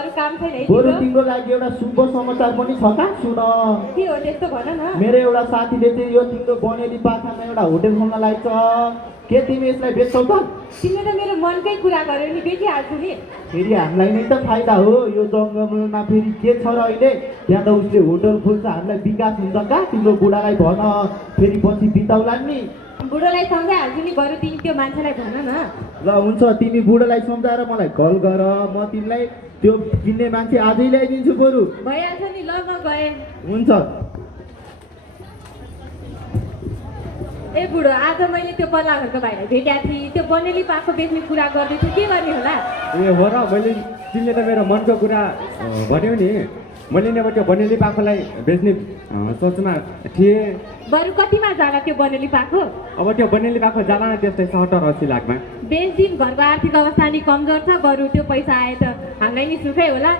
अरू काम छैन है बरु तिम्रो? तिम्रो लागि एउटा शुभ समाचार पनि छ का सुन। के हो त्यस्तो भन न। मेरो एउटा साथीले चाहिँ यो तिम्रो बनेली पाखामा एउटा होटल खोल्न लागेको छ। के तिमी यसलाई बेच्छौ त? तिमीले त मेरो मनकै कुरा गर्यो नि, बेचिहाल्छु नि। फेरि हामीलाई नै त फाइदा हो यो जङ्गलमा। फेरि के छ र अहिले त्यहाँ त उसले होटल खोल्छ, हामीलाई विकास हुन्छ का? तिम्रो बुढालाई भन, फेरि पछि बिताउला नि। बुढोलाई सम्झाइहाल्छु नि, बरु तिमी त्यो मान्छेलाई भन न। ल हुन्छ, तिमी बुढालाई सम्झाएर मलाई कल गर, म तिमीलाई त्यो किन्ने मान्छे आजै ल्याइदिन्छु बरु। भइहाल्छ नि, ल म गएँ। हुन्छ। ए बुढो, आज मैले त्यो पल्ला घरको भाइलाई भेटेको थिएँ, त्यो बनेली पाको बेच्ने कुरा गर्दैछु, के गर्ने होला? ए हो र, मैले तिमीले त मेरो मनको कुरा भन्यौ नि। मैले नि अब त्यो बनेली पाखोलाई बेच्ने सोचमा थिएँ। बरु कतिमा जाला त्यो बनेली पाको? अब त्यो बनेली पाखो जाला त्यस्तै 70-80 लाखमा। बेचदिन, घरको आर्थिक अवस्था नि कमजोर छ, बरु त्यो पैसा आए त हामीलाई नि सुखै होला।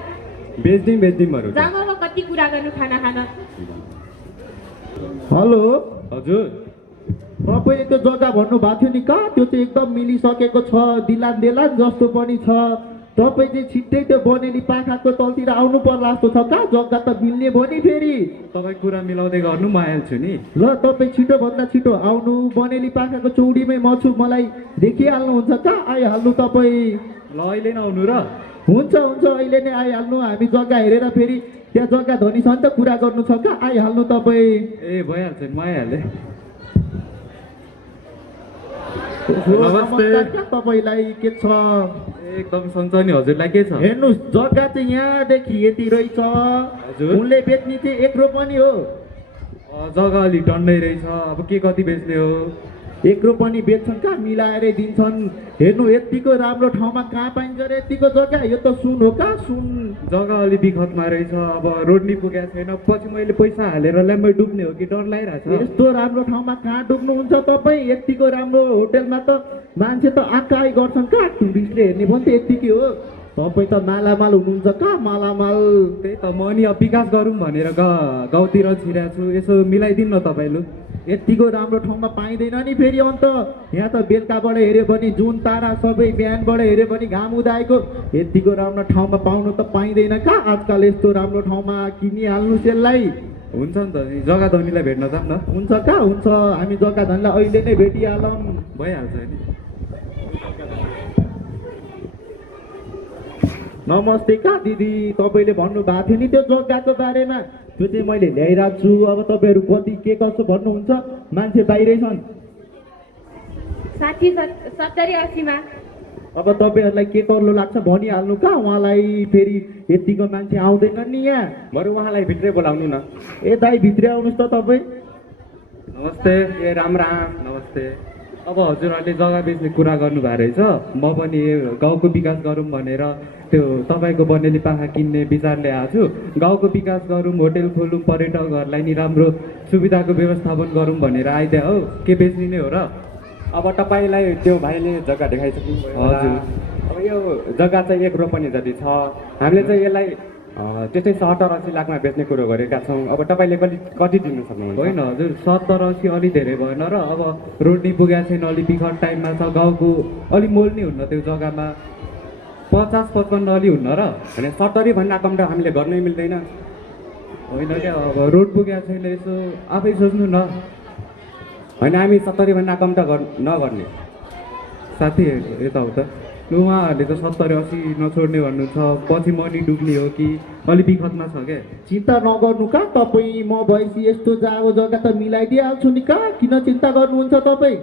बेच्दिउँ बरु। जामामा कति कुरा गर्नु खाना खान। हेलो हजुर, तपाईँले त्यो जग्गा भन्नुभएको थियो नि कहाँ? त्यो चाहिँ एकदम मिलिसकेको छ, दिलान देलान जस्तो पनि छ। तपाईँ चाहिँ छिट्टै त्यो बनेली पाखाको तलतिर आउनु पर्ला जस्तो छ कहाँ? जग्गा त मिल्ने भयो नि फेरि। तपाईँ कुरा मिलाउँदै गर्नु, म आइहाल्छु नि। ल तपाईँ छिटोभन्दा छिटो आउनु, बनेली पाखाको चौडीमै म छु, मलाई देखिहाल्नुहुन्छ कहाँ? आइहाल्नु तपाईँ। ल अहिले नै आउनु र? हुन्छ हुन्छ, अहिले नै आइहाल्नु। हामी जग्गा हेरेर फेरि त्यहाँ जग्गा धनी छ नि त, कुरा गर्नु छ कहाँ? आइहाल्नु तपाईँ। ए भइहाल्छ, म आइहालेँ। नमस्ते। तपाईँलाई के छ? एकदम सन्चो नि, हजुरलाई के छ? हेर्नुहोस्, जग्गा चाहिँ यहाँदेखि यति रहेछ। हजुर। उनले बेच्ने चाहिँ 1 रोपनी हो। जग्गा अलिक डन्डै रहेछ, अब के कति बेच्ने हो? 1 रोपनी बेच्छन् कहाँ? मिलाएरै दिन्छन्। हेर्नु, यतिको राम्रो ठाउँमा कहाँ पाइन्छ र यतिको जग्गा? यो त सुन हो कहाँ? सुन। जग्गा अलि बिखतमा रहेछ, अब रोड नि पुगेको छैन। पछि मैले पैसा हालेर ल्याम्मै डुब्ने हो कि डर लागिरहेछ? यस्तो राम्रो ठाउँमा कहाँ डुब्नुहुन्छ तपाईँ? यतिको राम्रो होटेलमा त मान्छे त आक्काइ गर्छन् कहाँ? टुरिस्टले हेर्ने पनि त यतिकै हो। तपाईँ त मालामाल हुनुहुन्छ कहाँ? मालामाल। त्यही त म नि अब विकास गरौँ भनेर गाउँतिर छिरेको छु, यसो मिलाइदिनु न तपाईँले। यतिको राम्रो ठाउँमा पाइँदैन नि फेरि। अन्त यहाँ त बेलुकाबाट हेऱ्यो भने जुन तारा सबै, बिहानबाट हेऱ्यो भने घाम उदाएको। यतिको राम्रो ठाउँमा पाउनु त पाइँदैन कहाँ? आजकल यस्तो राम्रो ठाउँमा किनिहाल्नुहोस् यसलाई। हुन्छ नि त, जग्गा धनीलाई भेट्न जाऊँ न। हुन्छ कहाँ हुन्छ, हामी जग्गा धनीलाई अहिले नै भेटिहालौँ। भइहाल्छ नि। नमस्ते कहाँ दिदी, तपाईँले भन्नुभएको थियो नि त्यो जग्गाको बारेमा, त्यो चाहिँ मैले ल्याइरहेको छु। अब तपाईँहरू कति के कसो भन्नुहुन्छ? मान्छे बाहिरै छन्। 60-70-80मा। अब तपाईँहरूलाई के गर्नु लाग्छ भनिहाल्नु कहाँ? उहाँलाई फेरि यतिको मान्छे आउँदैन नि यहाँ। बरु उहाँलाई भित्रै बोलाउनु न। ए दाइ, भित्रै आउनुहोस् त तपाईँ। नमस्ते। ए राम राम, नमस्ते। अब हजुरहरूले जग्गा बेच्ने कुरा गर्नुभएको रहेछ, म पनि गाउँको विकास गरौँ भनेर त्यो तपाईँको बनेली पाखा किन्ने विचार ल्याएको छु। गाउँको विकास गरौँ, होटेल खोलौँ, पर्यटकहरूलाई नि राम्रो सुविधाको व्यवस्थापन गरौँ भनेर आइदिया हो। के बेच्ने नै हो र? अब तपाईँलाई त्यो भाइले जग्गा देखाइसक्नु। हजुर। अब यो जग्गा चाहिँ 1 रोपनी जति छ। हामीले चाहिँ यसलाई त्यस्तै 70-80 लाखमा बेच्ने कुरो गरेका छौँ। अब तपाईँले कति दिनु सक्नुहुन्छ? होइन हजुर, 70-80 अलिक धेरै भएन र? अब रोड नि पुगेको छैन, अलिक बिखत टाइममा छ, गाउँको अलिक मोल नि हुन्न त्यो जग्गामा। 50-55 अलि हुन्न र? भने 70 भन्दा कम त हामीले गर्नै मिल्दैन। होइन क्या, अब रोड पुगेको छैन, यसो आफै सोच्नु न। होइन, हामी 70 भन्दा कम त नगर्ने। साथी यताउता उहाँहरूले त 70-80 नछोड्ने भन्नुहुन्छ। पछि मनी डुब्ने हो कि अलिक बिखतमा छ क्या। चिन्ता नगर्नु कहाँ तपाईँ, म भएपछि यस्तो जागो जग्गा त मिलाइदिइहाल्छु नि कहाँ? किन चिन्ता गर्नुहुन्छ तपाईँ?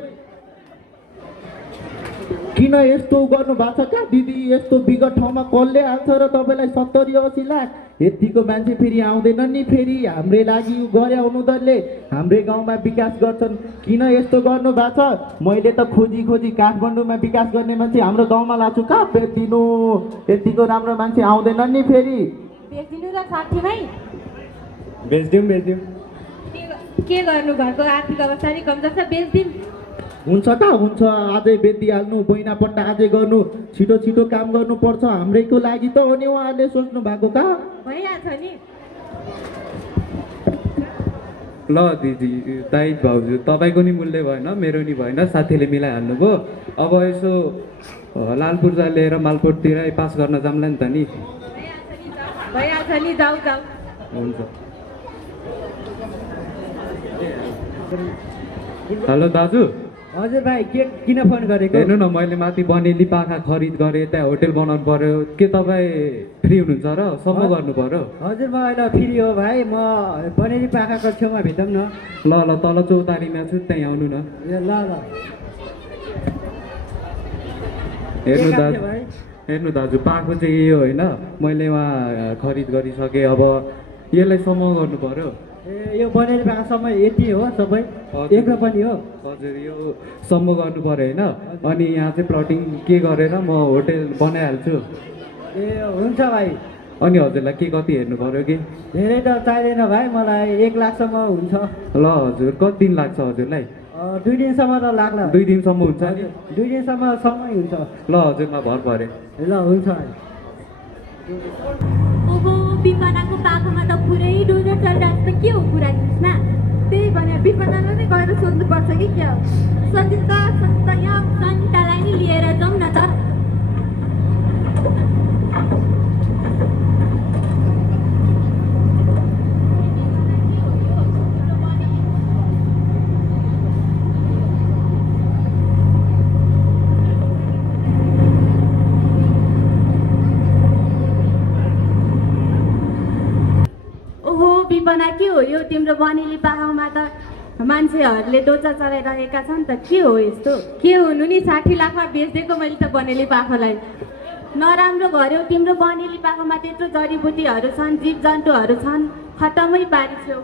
किन यस्तो गर्नु भएको छ कहाँ दिदी? यस्तो विगत ठाउँमा कसले हाल्छ र तपाईँलाई 70-80 लाख? यतिको मान्छे फेरि आउँदैन नि फेरि। हाम्रै लागि गरे उनीहरूले, हाम्रै गाउँमा विकास गर्छन्। किन यस्तो गर्नु भएको छ? मैले त खोजी खोजी काठमाडौँमा विकास गर्ने मान्छे हाम्रो गाउँमा लाछु कहाँ? बेचिदिनु, यतिको राम्रो मान्छे आउँदैन नि फेरि। बेचिदिनु र 60मै? बेच्दिउँ। के गर्नु, घरको आर्थिक अवस्था नि कमजोर छ, बेच्दिउँ। हुन्छ कहाँ हुन्छ, आजै बेचिहाल्नु, पहिनापट्टा आजै गर्नु, छिटो छिटो काम गर्नुपर्छ हाम्रैको लागि त हो नि। उहाँहरूले सोच्नु भएको कहाँ? भइहाल्छ नि। ल दिदी, दाइ भाउजू, तपाईँको नि मूल्य भएन, मेरो नि भएन, साथीले मिलाइहाल्नु भयो। अब यसो लालपुर्जा लिएर मालपोततिरै पास गर्न जाउँला नि त नि। भइहाल्छ नि, जाऊ जाऊ। हुन्छ। हेलो दाजु, हजुर भाइ, के किन फोन गरेको? हेर्नु न, मैले माथि बनेली पाखा खरिद गरेँ, त्यहाँ होटेल बनाउनु पर्यो। के तपाईँ फ्री हुनुहुन्छ र? सम्म गर्नु पर्यो। हजुर, म अहिले फ्री हो भाइ, म बनेली पाखाको छेउमा भेटौँ न। ल ल, तल चौतारीमा छु, त्यहीँ आउनु न। ए ल ल। हेर्नु के काम थियो दाजु, भाइ? हेर्नु दाजु, पाएको चाहिँ यो होइन, मैले उहाँ खरिद गरिसकेँ। अब यसलाई सम्म गर्नु पर्यो। ए यो बनेली पाखासम्म यति हो सबै? हजुर। एक पनि हो? हजुर, यो सम्म गर्नु पर्यो होइन। अनि यहाँ चाहिँ प्लटिङ के गरेर म होटेल बनाइहाल्छु। ए हुन्छ भाइ। अनि हजुरलाई के कति हेर्नु पर्यो कि? धेरै त चाहिँदैन भाइ, मलाई 1 लाखसम्म हुन्छ। ल हजुर, कति दिन लाग्छ हजुरलाई? 2 दिनसम्म त लाग्ला। 2 दिनसम्म हुन्छ नि? 2 दिनसम्म सँगै हुन्छ। ल हजुरमा भर परे। ल हुन्छ भाइ। ओहो, विपनाको पाखोमा त पुरै डोजर चलिरहेको छ। के हो कुरा कृष्ण? त्यही भने विपनालाई नै गएर सोध्नुपर्छ कि क्या हो। सजिता यहाँ सन्तालाई नि लिएर जाउँ न त। विपना के हो यो तिम्रो बनेली पाखामा त मान्छेहरूले डोचा चलाइरहेका छन् त, के हो यस्तो? के हुनु नि, 60 लाखमा बेचिदिएको मैले त बनेली पाखालाई। नराम्रो गर्यौ, तिम्रो बनेली पाखामा त्यत्रो जडीबुटीहरू छन्, जीव जन्तुहरू छन्, खतमै पारिछौ।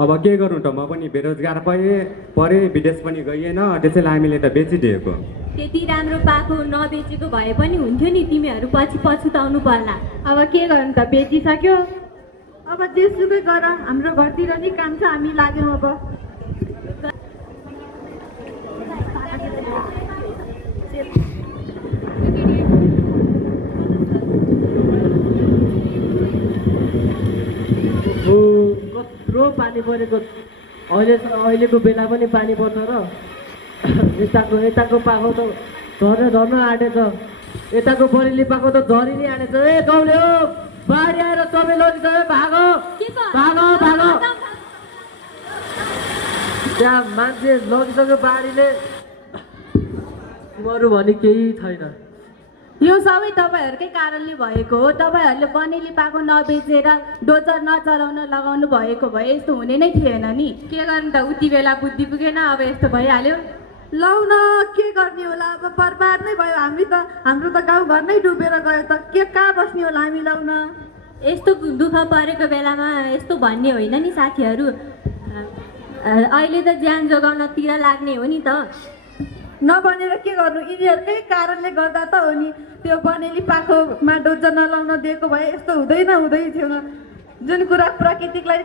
अब के गरौँ त, म पनि बेरोजगार परे, विदेश पनि गइएन, त्यसैले हामीले त बेचिदिएको। त्यति राम्रो पाखो नबेचेको भए पनि हुन्थ्यो नि, तिमीहरू पछि पछुताउनु पर्ला। अब के गर्नु त, बेचिसक्यो। अब जेसुकै गर, हाम्रो घरतिर नि काम छ, हामी लाग्यौँ अब। कत्रो पानी परेको, अहिलेको बेला पनि पानी पर्छ र यताको पाखो त झर्न आँटेछ। यताको बरेली पाखो त झरि नै आँटेछ। ए गाउँले हो, बाढी आएर सबै लगिसक्यो, भागो भागो भागो। त्यहाँ मान्छे लगिसक्यो बाढीले, मरु भने केही छैन। यो सबै तपाईँहरूकै कारणले भएको हो। तपाईँहरूले बनेली पाको नबेचेर डोजर नचलाउन लगाउनु भएको भए यस्तो हुने नै थिएन नि। के गर्नु त, उति बेला बुद्धि पुगेन, अब यस्तो भइहाल्यो। लौ न, के गर्ने होला, अब बर्बाद नै भयो। हाम्रो त गाउँघर नै डुबेर गयो त, के कहाँ बस्ने होला हामी? लौ न। यस्तो दुःख परेको बेलामा यस्तो भन्ने होइन नि साथीहरू। अहिले त ज्यान जोगाउनतिर लाग्ने हो नि त। नबनेर के गर्नु, यिनीहरूकै कारणले गर्दा त हो नि। त्यो बनेली पाखोमा डोजर नलाउन दिएको भए यस्तो हुँदै थियो न। जुन कुरा प्रकृतिलाई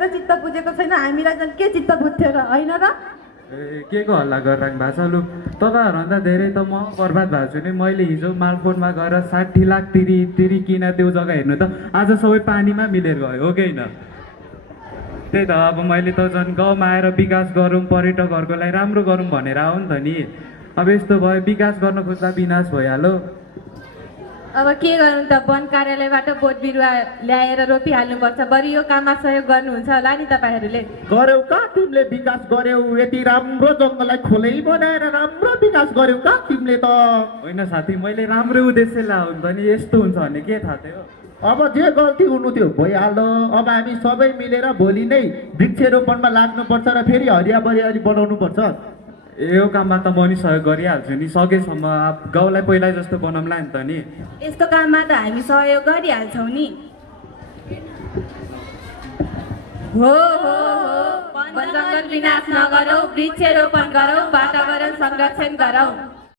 त चित्त बुझेको छैन, हामीलाई झन् के चित्त बुझ्थ्यो र, होइन र? ए के को हल्ला गरिराख्नु भएको छ? लु, तपाईँहरूभन्दा धेरै त म बर्बाद भएको छु नि। मैले हिजो मालपोतमा गएर 60 लाख तिरी किन त्यो जग्गा हेर्नु त, आज सबै पानीमा मिलेर गयो, हो कि होइन? त्यही त, अब मैले त झन् गाउँमा आएर विकास गरौँ, पर्यटकहरूको लागि राम्रो गरौँ भनेर आऊ नि त नि। अब यस्तो भयो, विकास गर्न खोज्दा विनाश भइहाल्यो। अब के गर्नु त, वन कार्यालयबाट बोट बिरुवा ल्याएर रोपिहाल्नुपर्छ। बरु यो काममा सहयोग गर्नुहुन्छ होला नि तपाईँहरूले। गर्यौ का तिमीले विकास गर्यौ? यति राम्रो जङ्गललाई खोलै बनाएर राम्रो विकास गर्यौ का तिमीले त? होइन साथी, मैले राम्रो उद्देश्य ल्याऊ नि त नि, यस्तो हुन्छ भन्ने के थाहा थियो? अब जे गल्ती हुनु थियो भइहाल्यो। अब हामी सबै मिलेर भोलि नै वृक्षारोपणमा लाग्नुपर्छ र फेरि हरियाली बनाउनुपर्छ। यो काममा त म नि सहयोग गरिहाल्छु नि, सकेसम्म। अब गाउँलाई पहिला जस्तो बनाउँला नि त नि। यस्तो काममा त हामी सहयोग गरिहाल्छौँ नि। हो वन जङ्गल विनाश नगरौँ, वृक्षारोपण गरौँ, वातावरण संरक्षण गरौँ।